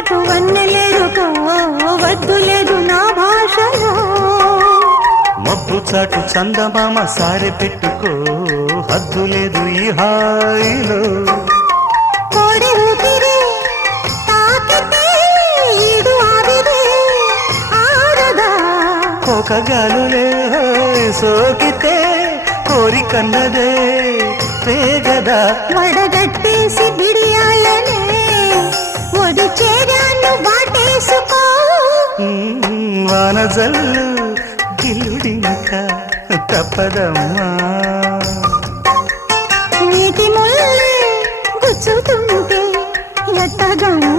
చాటు వన్నెలేరుకో వద్దు లేదు నా భాషలో మబ్బు చాటు చందమామ సారె పెట్టుకో హద్దు లేదు ఈ హాయిలో కోడి ఊపిరి తాకితే ఈడు ఆవిరి ఆరదా ఒక గాలులే సోకితే కోరికన్నదే పేగదా వడగట్టేసి బిడియాలనే ఒడి చేరాను వాటేసుకో వానజల్లు గిల్లుడింక తప్పదమ్మా నీటి ముల్లే గుచ్చుతుంటే ఎట్టగమ్మా